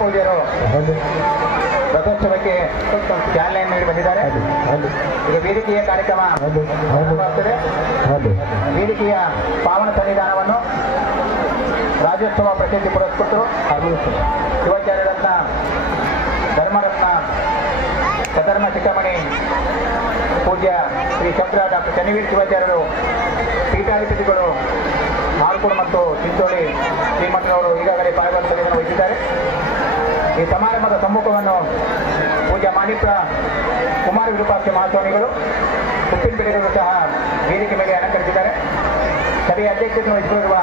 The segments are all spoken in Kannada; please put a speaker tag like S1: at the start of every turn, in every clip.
S1: ಪೂಜ್ಯರು ರಥೋತ್ಸವಕ್ಕೆ ಚಾಲನೆ ನೀಡಿ ಬಂದಿದ್ದಾರೆ. ಈಗ ವೇದಿಕೆಯ ಕಾರ್ಯಕ್ರಮ. ಆಗ್ತದೆ. ವೇದಿಕೆಯ ಪಾವನ ಸನ್ನಿಧಾನವನ್ನು ರಾಜ್ಯೋತ್ಸವ ಪ್ರಶಸ್ತಿ ಪುರಸ್ಕೃತರು ಹಾಗೂ ಶಿವಾಚಾರ್ಯರತ್ನ ಧರ್ಮರತ್ನ ಸಧರ್ಮ ಚಿಕ್ಕಮಣಿ ಪೂಜ್ಯ ಶ್ರೀ ಶಬ್ದ ಡಾಕ್ಟರ್ ಚನ್ನವೀರ್ ಶಿವಾಚಾರ್ಯರು ಪೀಠಾಧಿಪತಿಗಳು ಆಲ್ಕೂರು ಮತ್ತು ಚಿಂಚೋಳಿ ಶ್ರೀಮಠರವರು ಈಗಾಗಲೇ ಪಾಲ್ಗೊಳ್ಳುತ್ತಿದ್ದಾರೆ ವಹಿಸಿದ್ದಾರೆ. ಈ ಸಮಾರಂಭದ ಸಮ್ಮುಖವನ್ನು ಪೂಜೆ ಮಾಣಿಪ್ರ ಕುಮಾರ ವಿರೂಪಾಕ್ಷ ಮಹಾಸ್ವಾಮಿಗಳು ಉಪ್ಪಿನ ಸಹ ವೇದಿಕೆ ಮೇಲೆ ಅಲಂಕರಿಸಿದ್ದಾರೆ. ಸಭೆಯ ಅಧ್ಯಕ್ಷತೆಯನ್ನು ವಹಿಸಿರುವ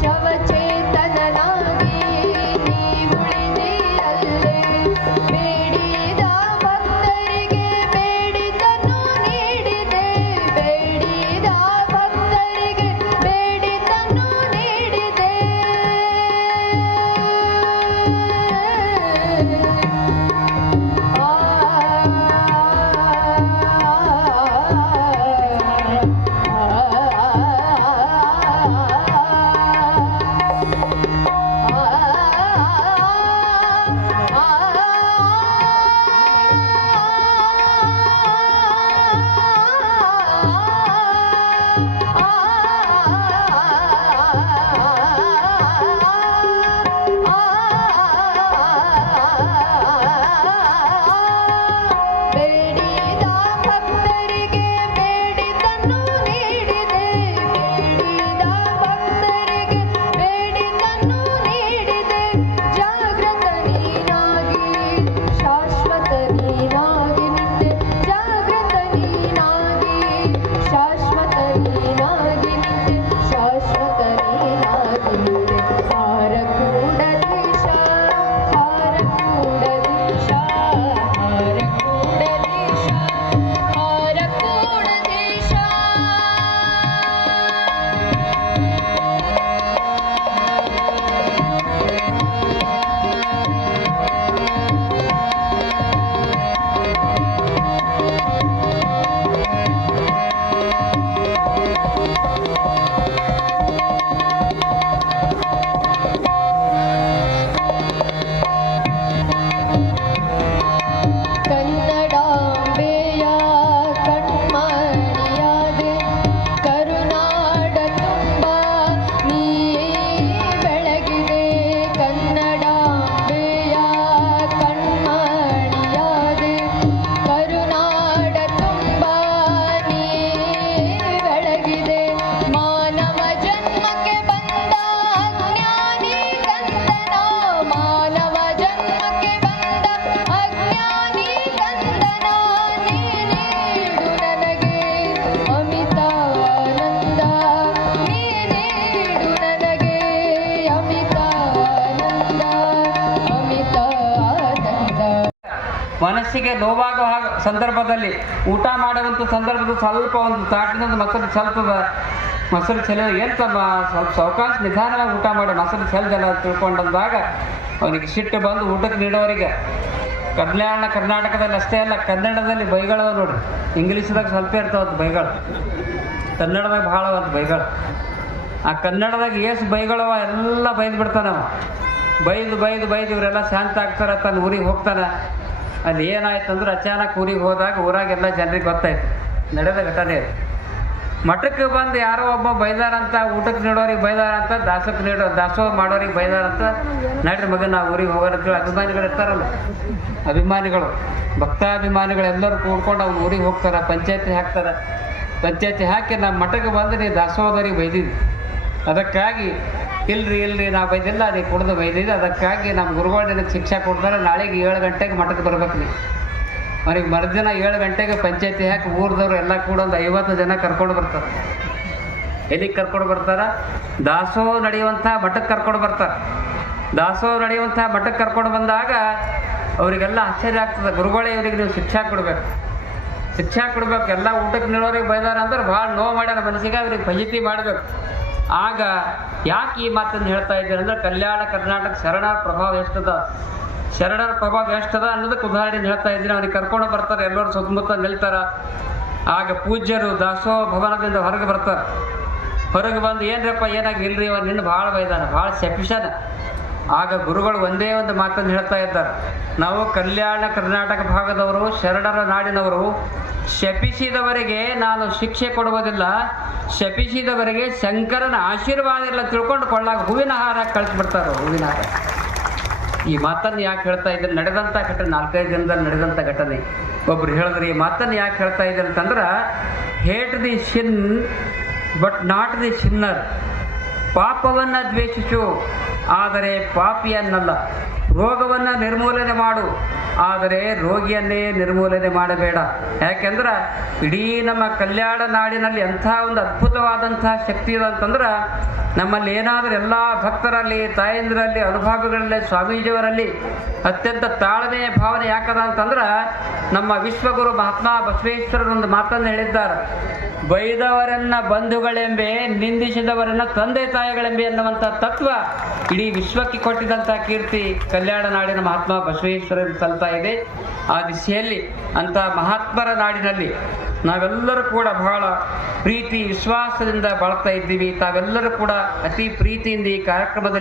S2: show. Them.
S3: ಮನಸ್ಸಿಗೆ ನೋವಾಗುವ ಸಂದರ್ಭದಲ್ಲಿ ಊಟ ಮಾಡುವಂಥ ಸಂದರ್ಭದಲ್ಲಿ ಸ್ವಲ್ಪ ಒಂದು ತಾಟಿನೊಂದು ಮೊಸರು ಸ್ವಲ್ಪ ಮೊಸರು ಚೆಲ್ಲ ಏನು ತಮ್ಮ ಸ್ವಲ್ಪ ಸಾವಕಾಶ ನಿಧಾನವಾಗಿ ಊಟ ಮಾಡಿ ಮೊಸರು ಚೆಲ್ದಲ್ಲ ಅಂತ ತಿಳ್ಕೊಂಡಂದಾಗ ಅವನಿಗೆ ಸಿಟ್ಟು ಬಂದು ಊಟಕ್ಕೆ ನೀಡೋರಿಗೆ ಕಲ್ಯಾಣ ಕರ್ನಾಟಕದಲ್ಲಿ ಅಷ್ಟೇ ಅಲ್ಲ ಕನ್ನಡದಲ್ಲಿ ಬೈಗಳವ ನೋಡ್ರಿ ಇಂಗ್ಲೀಷ್ದಾಗ ಸ್ವಲ್ಪ ಇರ್ತಾವತ್ತು ಬೈಗಳು. ಕನ್ನಡದಾಗ ಭಾಳ ಅವತ್ತು ಬೈಗಳು. ಆ ಕನ್ನಡದಾಗ ಏಸು ಬೈಗಳವ ಎಲ್ಲ ಬೈದು ಬಿಡ್ತಾನವ ಬೈದು ಬೈದು ಬೈದು ಇವರೆಲ್ಲ ಶಾಂತ ಆಗ್ತಾರೆ, ತನ್ನ ಊರಿಗೆ ಹೋಗ್ತಾನೆ. ಅಲ್ಲಿ ಏನಾಯ್ತು ಅಂದ್ರೆ ಅಚಾನಕ್ ಊರಿಗೆ ಹೋದಾಗ ಊರಾಗೆಲ್ಲ ಜನರಿಗೆ ಗೊತ್ತಾಯ್ತು. ನಡೆದ ಘಟನೆ. ಮಠಕ್ಕೆ ಬಂದು ಯಾರೋ ಒಬ್ಬ ಬೈದಾರಂತ, ಊಟಕ್ಕೆ ನೀಡೋರಿಗೆ ಬೈದಾರಂತ, ದಾಸಕ್ಕೆ ನೀಡೋ, ದಾಸೋಹ ಮಾಡೋರಿಗೆ ಬೈದಾರಂತ, ನಡ್ರಿ ಮಗ ನಾವು ಊರಿಗೆ ಹೋಗೋರಂತೇಳಿ ಅಭಿಮಾನಿಗಳು ಇರ್ತಾರಲ್ಲ. ಅಭಿಮಾನಿಗಳು ಭಕ್ತಾಭಿಮಾನಿಗಳು ಎಲ್ಲರೂ ಕೂಡ್ಕೊಂಡು ಅವ್ನು ಊರಿಗೆ ಹೋಗ್ತಾರೆ ಪಂಚಾಯತಿ ಹಾಕ್ತಾರೆ. ಪಂಚಾಯತಿ ಹಾಕಿ ನಮ್ಮ ಮಠಕ್ಕೆ ಬಂದು ನೀವು ದಾಸೋಹದವ್ರಿಗೆ ಬೈದಿದ್ವಿ ಅದಕ್ಕಾಗಿ ಇಲ್ರಿ ಇಲ್ರಿ ನಾವು ಬೈದಿಲ್ಲ, ನೀ ಕುಡ್ದು ಬೈದಿದ್ದೆ. ಅದಕ್ಕಾಗಿ ನಮ್ಮ ಗುರುಗಳು ನಿನಗೆ ಶಿಕ್ಷೆ ಕೊಡ್ತಾರೆ. ನಾಳೆಗೆ ಏಳು ಗಂಟೆಗೆ ಮಠಕ್ಕೆ ಬರ್ಬೇಕು ನೀವು ಅವ್ರಿಗೆ ಮರುದಿನ ಏಳು ಗಂಟೆಗೆ ಪಂಚಾಯತಿ ಹಾಕಿ ಊರ್ದವ್ರು ಎಲ್ಲ ಕೂಡ ಒಂದು ಐವತ್ತು ಜನ ಕರ್ಕೊಂಡು ಬರ್ತಾರೆ. ಎಲ್ಲಿಗೆ ಕರ್ಕೊಂಡು ಬರ್ತಾರ? ದಾಸೋ ನಡೆಯುವಂಥ ಮಠಕ್ಕೆ ಕರ್ಕೊಂಡು ಬರ್ತಾರೆ. ದಾಸೋ ನಡೆಯುವಂಥ ಮಠಕ್ಕೆ ಕರ್ಕೊಂಡು ಬಂದಾಗ ಅವರಿಗೆಲ್ಲ ಆಶ್ಚರ್ಯ ಆಗ್ತದೆ. ಗುರುಗಳೇ, ಇವರಿಗೆ ನೀವು ಶಿಕ್ಷೆ ಕೊಡ್ಬೇಕು. ಶಿಕ್ಷೆ ಕೊಡ್ಬೇಕು. ಎಲ್ಲ ಊಟಕ್ಕೆ ನೀಡೋರಿಗೆ ಬೈದಾರ ಅಂದ್ರೆ ಭಾಳ ನೋವು ಮಾಡ್ಯಾರ ಮನಸ್ಸಿಗೆ. ಅವ್ರಿಗೆ ಪಜಿತಿ ಮಾಡಬೇಕು. ಆಗ ಯಾಕೆ ಈ ಮಾತನ್ನು ಹೇಳ್ತಾ ಇದ್ದೇನೆ ಅಂದ್ರೆ ಕಲ್ಯಾಣ ಕರ್ನಾಟಕ ಶರಣರ ಪ್ರಭಾವ ಎಷ್ಟದ? ಶರಣರ ಪ್ರಭಾವ ಎಷ್ಟದ ಅನ್ನೋದಕ್ಕೆ ಉದಾಹರಣೆ ಹೇಳ್ತಾ ಇದ್ದೀನಿ. ಅವ್ರಿಗೆ ಕರ್ಕೊಂಡು ಬರ್ತಾರೆ, ಎಲ್ಲರೂ ಸುತ್ತಮುತ್ತ ನಿಲ್ತಾರ. ಆಗ ಪೂಜ್ಯರು ದಾಸೋ ಭವನದಿಂದ ಹೊರಗೆ ಬರ್ತಾರೆ. ಹೊರಗೆ ಬಂದು, ಏನ್ರಪ್ಪ, ಏನಾಗಿ ಇಲ್ರಿ ಅವ ನಿನ್ನ ಭಾಳ ಬೈದಾನ ಭಾಳ ಸೆಫಿಷನ್ ಆಗ ಗುರುಗಳು ಒಂದೇ ಒಂದು ಮಾತನ್ನು ಹೇಳ್ತಾ ಇದ್ದಾರೆ. ನಾವು ಕಲ್ಯಾಣ ಕರ್ನಾಟಕ ಭಾಗದವರು, ಶರಣರ ನಾಡಿನವರು ಶಪಿಸಿದವರಿಗೆ ನಾನು ಶಿಕ್ಷೆ ಕೊಡುವುದಿಲ್ಲ. ಶಪಿಸಿದವರಿಗೆ ಶಂಕರನ ಆಶೀರ್ವಾದ ಎಲ್ಲ ತಿಳ್ಕೊಂಡು ಕೊಳ್ಳಾಗ ಹೂವಿನ ಹಾರ ಕಳಿಸ್ಬಿಡ್ತಾರೆ ಹೂವಿನ ಹಾರ. ಈ ಮಾತನ್ನು ಯಾಕೆ ಹೇಳ್ತಾ ಇದ್ದಾರೆ? ನಡೆದಂಥ ಘಟನೆ, ನಾಲ್ಕೈದು ದಿನದಲ್ಲಿ ನಡೆದಂಥ ಘಟನೆ. ಒಬ್ರು ಹೇಳಿದ್ರೆ, ಈ ಮಾತನ್ನು ಯಾಕೆ ಹೇಳ್ತಾ ಇದ್ದಾರೆ ಅಂತಂದ್ರೆ hate the sin but not the sinner ಪಾಪವನ್ನು ದ್ವೇಷಿಸು, ಆದರೆ ಪಾಪಿಯನ್ನಲ್ಲ. ರೋಗವನ್ನು ನಿರ್ಮೂಲನೆ ಮಾಡು, ಆದರೆ ರೋಗಿಯನ್ನೇ ನಿರ್ಮೂಲನೆ ಮಾಡಬೇಡ. ಯಾಕೆಂದ್ರೆ, ಇಡೀ ನಮ್ಮ ಕಲ್ಯಾಣ ನಾಡಿನಲ್ಲಿ ಎಂಥ ಒಂದು ಅದ್ಭುತವಾದಂತಹ ಶಕ್ತಿ ಇದೆ ಅಂತಂದ್ರೆ, ನಮ್ಮಲ್ಲಿ ಏನಾದರೂ ಎಲ್ಲ ಭಕ್ತರಲ್ಲಿ, ತಾಯಂದಿರಲ್ಲಿ, ಅನುಭಾವಿಗಳಲ್ಲಿ, ಸ್ವಾಮೀಜಿಯವರಲ್ಲಿ ಅತ್ಯಂತ ತಾಳ್ಮೆಯ ಭಾವನೆ ಯಾಕದ ಅಂತಂದ್ರೆ, ನಮ್ಮ ವಿಶ್ವಗುರು ಮಹಾತ್ಮ ಬಸವೇಶ್ವರರು ಒಂದು ಮಾತನ್ನು ಹೇಳಿದ್ದಾರೆ. ಬೈದವರನ್ನ ಬಂಧುಗಳೆಂಬೆ, ನಿಂದಿಸಿದವರನ್ನ ತಂದೆ ತಾಯಿಗಳೆಂಬೆ ಅನ್ನುವಂತ ತತ್ವ ಇಡೀ ವಿಶ್ವಕ್ಕೆ ಕೊಟ್ಟಿದಂಥ ಕೀರ್ತಿ ಕಲ್ಯಾಣ ನಾಡಿನ ಮಹಾತ್ಮ ಬಸವೇಶ್ವರರು ಸಲ್ತಾ ಇದೆ. ಆ ದಿಶೆಯಲ್ಲಿ ಅಂತ ಮಹಾತ್ಮರ ನಾಡಿನಲ್ಲಿ ನಾವೆಲ್ಲರೂ ಕೂಡ ಬಹಳ ಪ್ರೀತಿ, ವಿಶ್ವಾಸದಿಂದ ಬಾಳ್ತಾ ಇದ್ದೀವಿ. ತಾವೆಲ್ಲರೂ ಕೂಡ ಅತಿ ಪ್ರೀತಿಯಿಂದ ಈ ಕಾರ್ಯಕ್ರಮದಲ್ಲಿ